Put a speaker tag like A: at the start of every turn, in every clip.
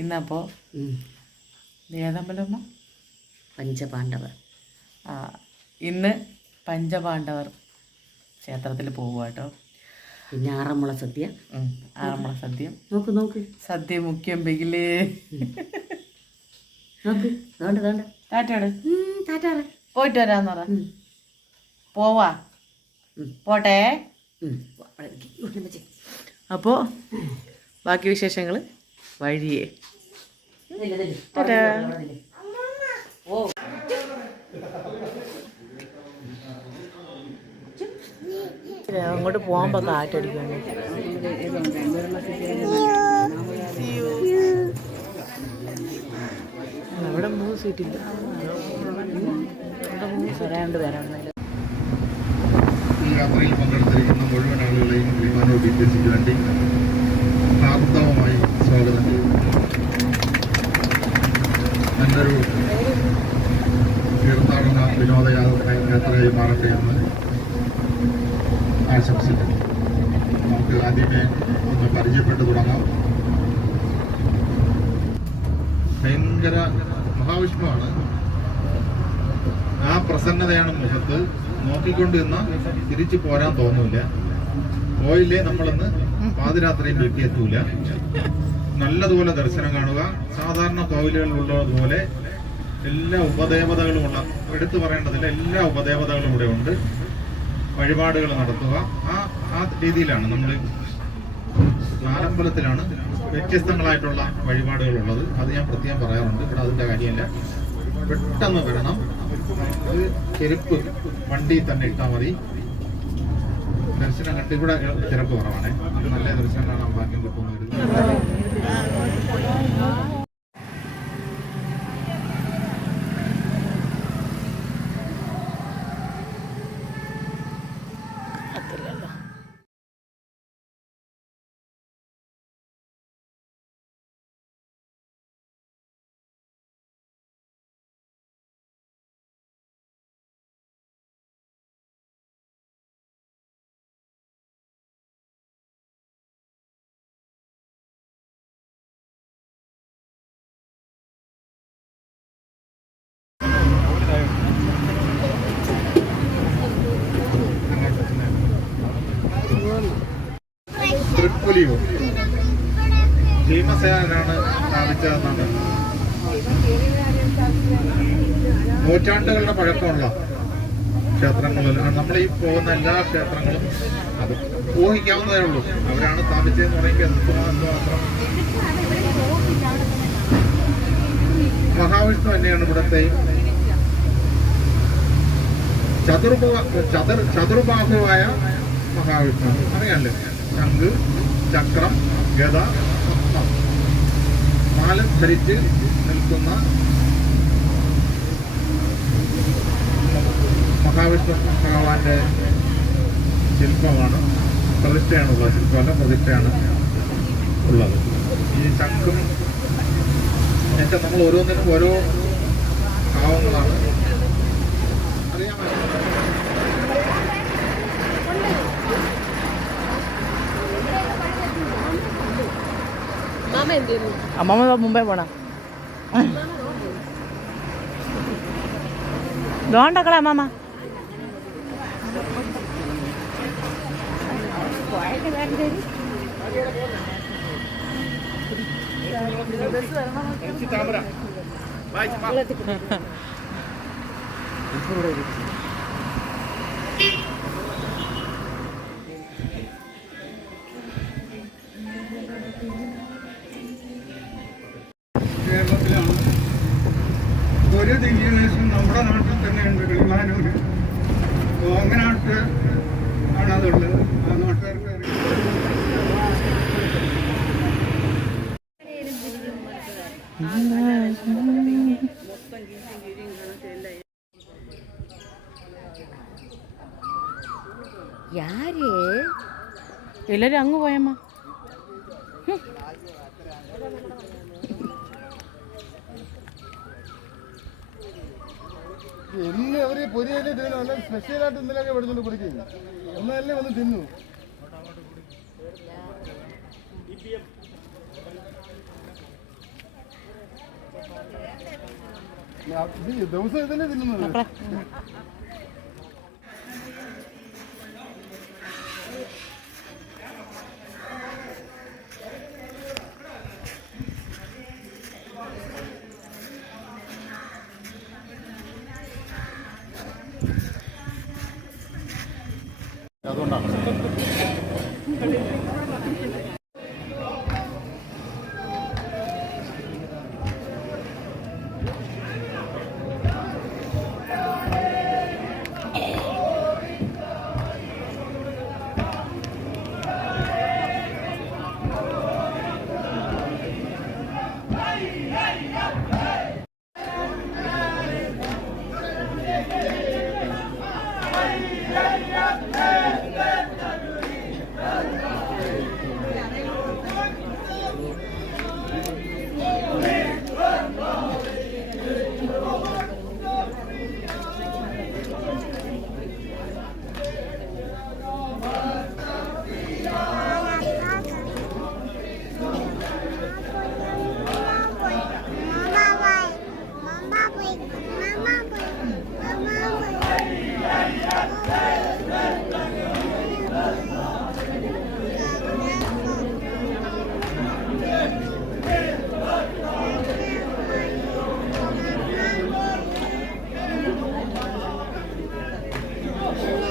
A: ഇന്നപ്പോൾ. ഏതമ്പലമ്മ
B: പഞ്ചപാണ്ഡവർ.
A: ആ ഇന്ന് പഞ്ചപാണ്ഡവർ ക്ഷേത്രത്തിൽ പോകുക കേട്ടോ
B: പിന്നെ ആറന്മുള സദ്യ.
A: ആറന്മുള സദ്യ.
B: നോക്ക് നോക്ക്.
A: സദ്യ മുഖ്യം പെകിലേ
B: നോക്ക് വേണ്ട വേണ്ട.
A: ടാറ്റയുടെ
B: താറ്റാറ്
A: പോയിട്ട് വരാന്ന് പറ. പോവാ. പോട്ടെ. അപ്പോൾ ബാക്കി വിശേഷങ്ങൾ വഴിയേ
B: നില്ല്, നില്ല്.
A: ടാറ്റാ.
B: അവിടെ നില്ല്. ഓ.
A: അങ്ങോട്ട് പോകുമ്പോൾ കാറ്റടിക്കുന്നു അവിടെ മൂന്ന് സീറ്റില്ല ഇല്ല. വരാണ്ട്
C: ഈ യാത്രയിൽ പങ്കെടുത്തിരിക്കുന്ന മുഴുവൻ ആളുകളെയും വിമാനോ ബി വേണ്ടി ഹാർദവമായി സ്വാഗതം ചെയ്യുന്നു. നല്ലൊരു തീർത്ഥാടന വിനോദയാത്ര യാത്രയായി മാറട്ടെ എന്ന് ആശംസിക്കുന്നു നമുക്ക് ആദ്യമേ ഒന്ന് പരിചയപ്പെട്ടു തുടങ്ങാം ഭയങ്കര മഹാവിഷ്ണുവാണ്. ആ പ്രസന്നതയാണ് മുഖത്ത്. നോക്കിക്കൊണ്ട് നിന്ന തിരിച്ചു പോരാൻ തോന്നൂല. പോയില്ലേ നമ്മളിന്ന് പാതിരാത്രിയിൽ വീട്ടിയെത്തൂല നല്ലതുപോലെ ദർശനം കാണുക. സാധാരണ കോവിലുകളിലുള്ളതുപോലെ എല്ലാ ഉപദേവതകളും ഉള്ള എടുത്തു പറയേണ്ടതില്ല എല്ലാ ഉപദേവതകളും ഇവിടെ ഉണ്ട്. വഴിപാടുകൾ നടത്തുക. ആ ആ രീതിയിലാണ് നമ്മൾ നാലമ്പലത്തിലാണ് വ്യത്യസ്തങ്ങളായിട്ടുള്ള വഴിപാടുകളുള്ളത് അത് ഞാൻ പ്രത്യേകം പറയാറുണ്ട്. ഇവിടെ അതിന്റെ കാര്യമില്ല. പെട്ടെന്ന് വരണം. അത് ചെരുപ്പ് വണ്ടി തന്നെ ഇട്ടാൽ മതി. ദർശനം കണ്ട് ഇവിടെ കുറവാണ്. കുറവാണേ നല്ല ദർശനം കാണാൻ ഭാഗ്യം കിട്ടുന്നു ഭീമസേനാണ് സ്ഥാപിച്ചതെന്നാണ്. നൂറ്റാണ്ടുകളുടെ പഴക്കമുള്ള ക്ഷേത്രങ്ങളിൽ നമ്മൾ ഈ പോകുന്ന എല്ലാ ക്ഷേത്രങ്ങളും അത് ഊഹിക്കാവുന്നതേ ഉള്ളൂ. അവരാണ് സ്ഥാപിച്ചതെന്ന് പറയുമ്പോൾ എന്തുമാത്രം മഹാവിഷ്ണു തന്നെയാണ് ഇവിടുത്തെ ചതുർമുഖ ചതുർ ചതുർബാഹുവായ മഹാവിഷ്ണു. അറിയാല്ലേ? ശംഖ് ചക്രം ഗത നാലും ധരിച്ച് നിൽക്കുന്ന മഹാവിഷ്ണു ഭഗവാന്റെ ശില്പമാണ് പ്രതിഷ്ഠയാണ് ഉള്ളത് ശില്പമല്ല പ്രതിഷ്ഠയാണ് ഉള്ളത്. ഈ ശംഖും എന്നുവെച്ചാൽ നമ്മൾ ഓരോന്നിനും ഓരോ ഭാവങ്ങളാണ്. അറിയാമോ?
A: അമ്മമ്മ ദാ മുമ്പേ പോണ ദോണ്ടക്കളെ അമ്മമ്മ
D: കേരളത്തിലാണ്
B: யாரு?
A: എല്ലാരും അങ്ങ് പോയമ്മ
D: എല്ലാവരും പൊരിയല്ലേ തിന്നല്ല സ്പെഷ്യലായിട്ട് ഇന്നലെയൊക്കെ എടുത്തോണ്ട് പൊരിക്കും ഒന്നല്ലേ വന്ന് തിന്നു.
E: ഇത് ദിവസം ഇതന്നെ തിന്നുന്നത്.
F: Thank
E: you.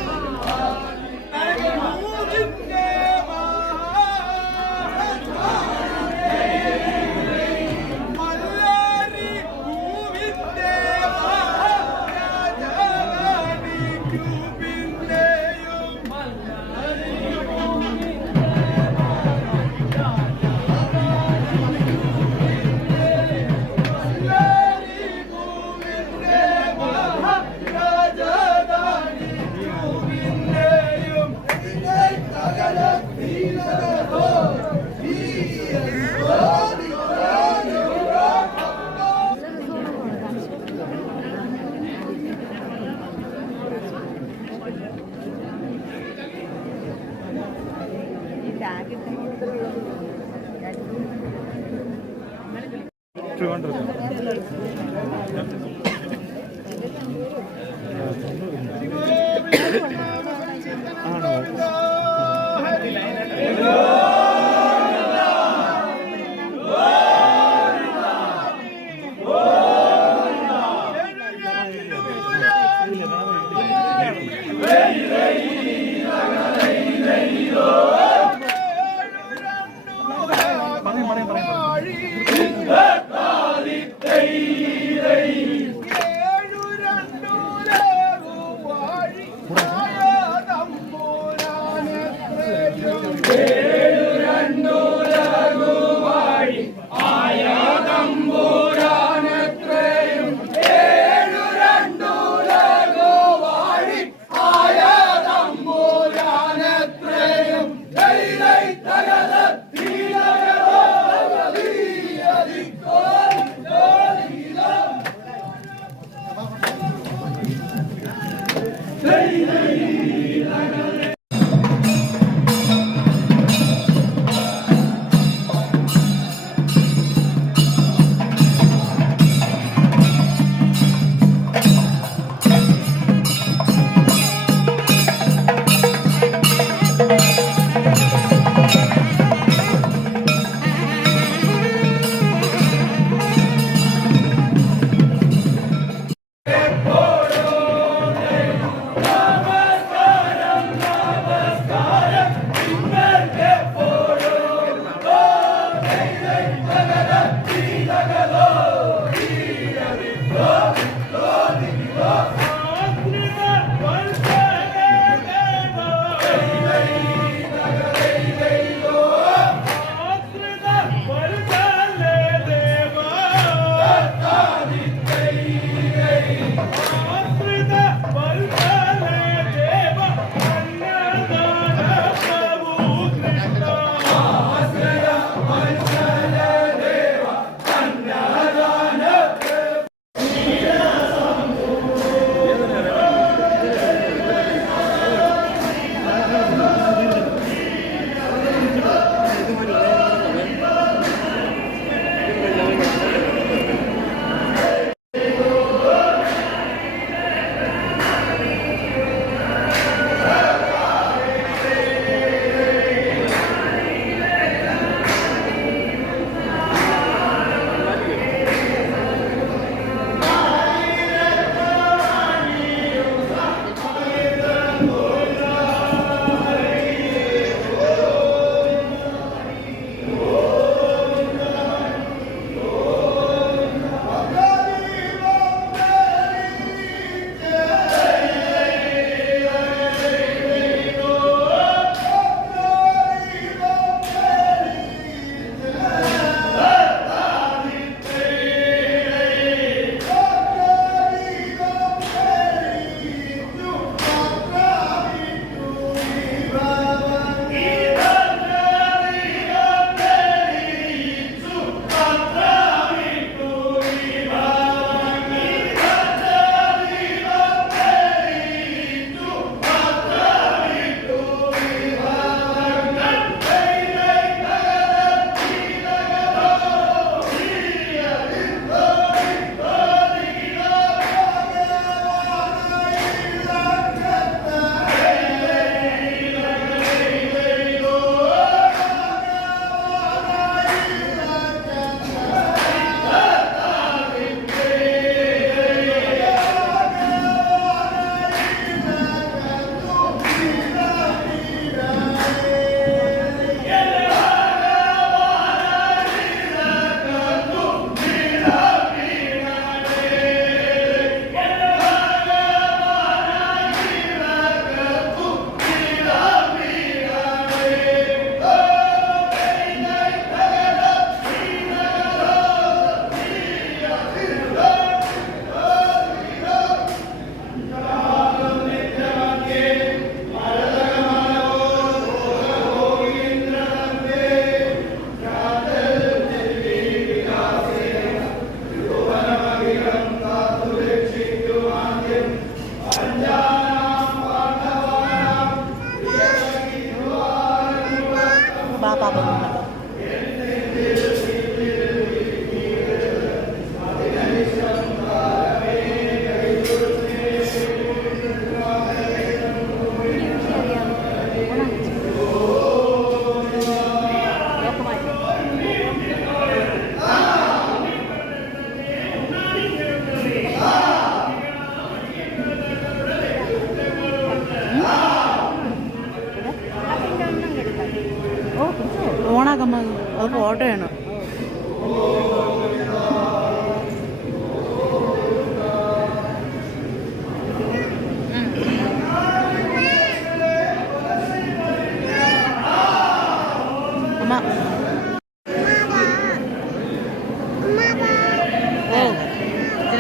B: ഒരു ഫോട്ടോയാണ്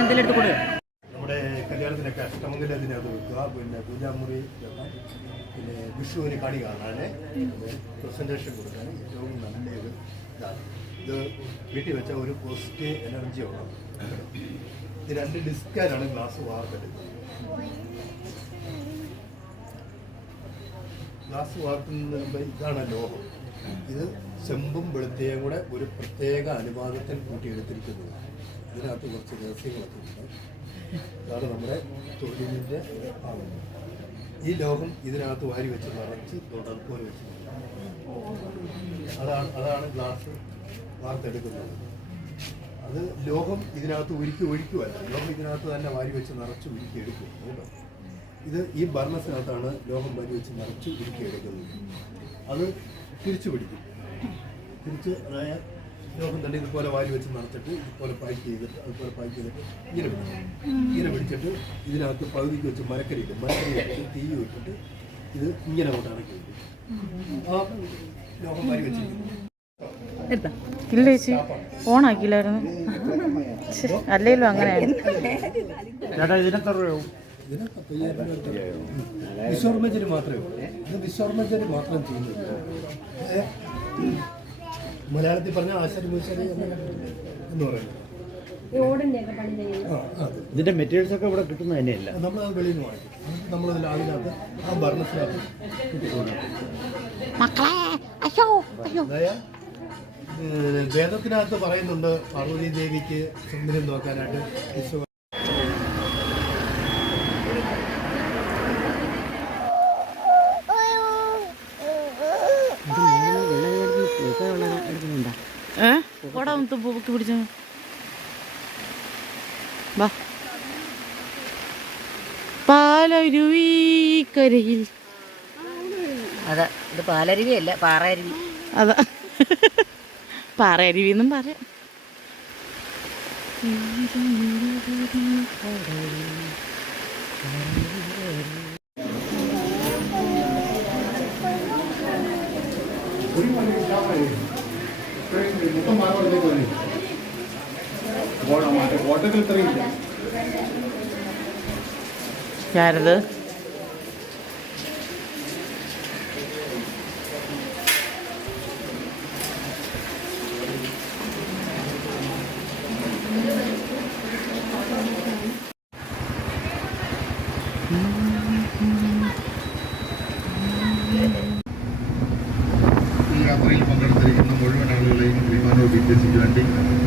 G: ഇതിലെടുത്ത് കൊടുക്കുക കല്യാണത്തിനൊക്കെ അഷ്ടമംഗലത്തിനകത്ത് വെക്കുക പിന്നെ പൂജാമുറി വെക്കാം പിന്നെ വിഷുവിന് കണി കാണാൻ പ്രസന്റേഷൻ കൊടുക്കാൻ ഏറ്റവും നല്ലൊരു ഇതാണ്. ഇത് വീട്ടിൽ വെച്ച ഒരു പോസിറ്റീവ് എനർജി ഉള്ളത് ഇത് രണ്ട് ഡിസ്കാനാണ് ഗ്ലാസ് വാർത്തെടുക്കുന്നത് ഗ്ലാസ് വാർത്തുന്ന ഇതാണ് ലോഹം. ഇത് ചെമ്പും വെളുത്തയും കൂടെ ഒരു പ്രത്യേക അനുപാതത്തിൽ കൂട്ടിയെടുത്തിരിക്കുന്നത്. ഇതിനകത്ത് കുറച്ച് രഹസ്യങ്ങളൊക്കെ ഉണ്ട്. അതാണ് നമ്മുടെ തൊഴിലിന്റെ ഭാഗം. ഈ ലോകം ഇതിനകത്ത് വാരി വെച്ച് നിറച്ച് തുടർപ്പോലെ വെച്ച് അതാണ് അതാണ് ഗ്ലാസ് വാർത്തെടുക്കുന്നത്. അത് ലോകം ഇതിനകത്ത് ഉരുക്കി ഒഴിക്കുമല്ല ലോകം ഇതിനകത്ത് തന്നെ വാരി വെച്ച് നിറച്ച് ഉരുക്കി എടുക്കും. കേട്ടോ? ഇത് ഈ ഭരണത്തിനകത്താണ് ലോകം വാരി വെച്ച് നിറച്ച് ഉരുക്കി എടുക്കുന്നത്. അത് തിരിച്ചു പിടിക്കും. തിരിച്ച് അതായത് ലോഹം തന്നെ ഇതുപോലെ വാരി വെച്ച് നടത്തിട്ട് ഇതുപോലെ പാക്ക് ചെയ്തിട്ട് അതുപോലെ പാക്ക് ചെയ്തിട്ട് ഇങ്ങനെ പിടിക്കും. ഇങ്ങനെ പിടിച്ചിട്ട് ഇതിനകത്ത് പകുതിക്ക് വെച്ച് മരക്കരി മരക്കരി വെച്ചിട്ട് തീ ഇട്ടിട്ട് ഇത് ഇങ്ങനെ അങ്ങോട്ട് ഇറക്കി വെക്കും. ആ രോഗം വാരി വെച്ചിരിക്കുന്നു.
A: ഇല്ല ചേച്ചി. ഓണാക്കിയില്ലായിരുന്നു. അല്ലെങ്കിലും
G: വിശ്വർമ്മജന് മാത്രമേ ഉള്ളൂ. ഇത് വിശ്വർമ്മജന് മാത്രം ചെയ്യുന്നത്. ഏ? മലയാളത്തിൽ പറഞ്ഞ ആശാരി മൂശാരി എന്ന് പറയുന്നത്.
H: ഇതിന്റെ മെറ്റീരിയൽസ് ഒക്കെ ഇവിടെ കിട്ടുന്ന തന്നെയല്ല?
G: നമ്മൾ വെളിയിൽ നിന്ന് വാങ്ങിക്കും. നമ്മൾ അതിനകത്ത് ആ ഭരണത്തിനകത്ത് വേദത്തിനകത്ത് പറയുന്നുണ്ട് പാർവതി ദേവിക്ക് സുന്ദരം നോക്കാനായിട്ട്
A: ഒന്ന് പൊക്കി പിടിച്ച വാ. പാലരുവിക്കരയിൽ.
B: അതെ ഇത് പാലരുവിയല്ല പാറയരുവി.
A: അതാ. പാറയരുവി എന്നും പറയാം
D: മൊത്തം മാനവടത്തേക്ക് വരും ഓട്ടത്തിൽ ഇത്രയും ഇല്ല.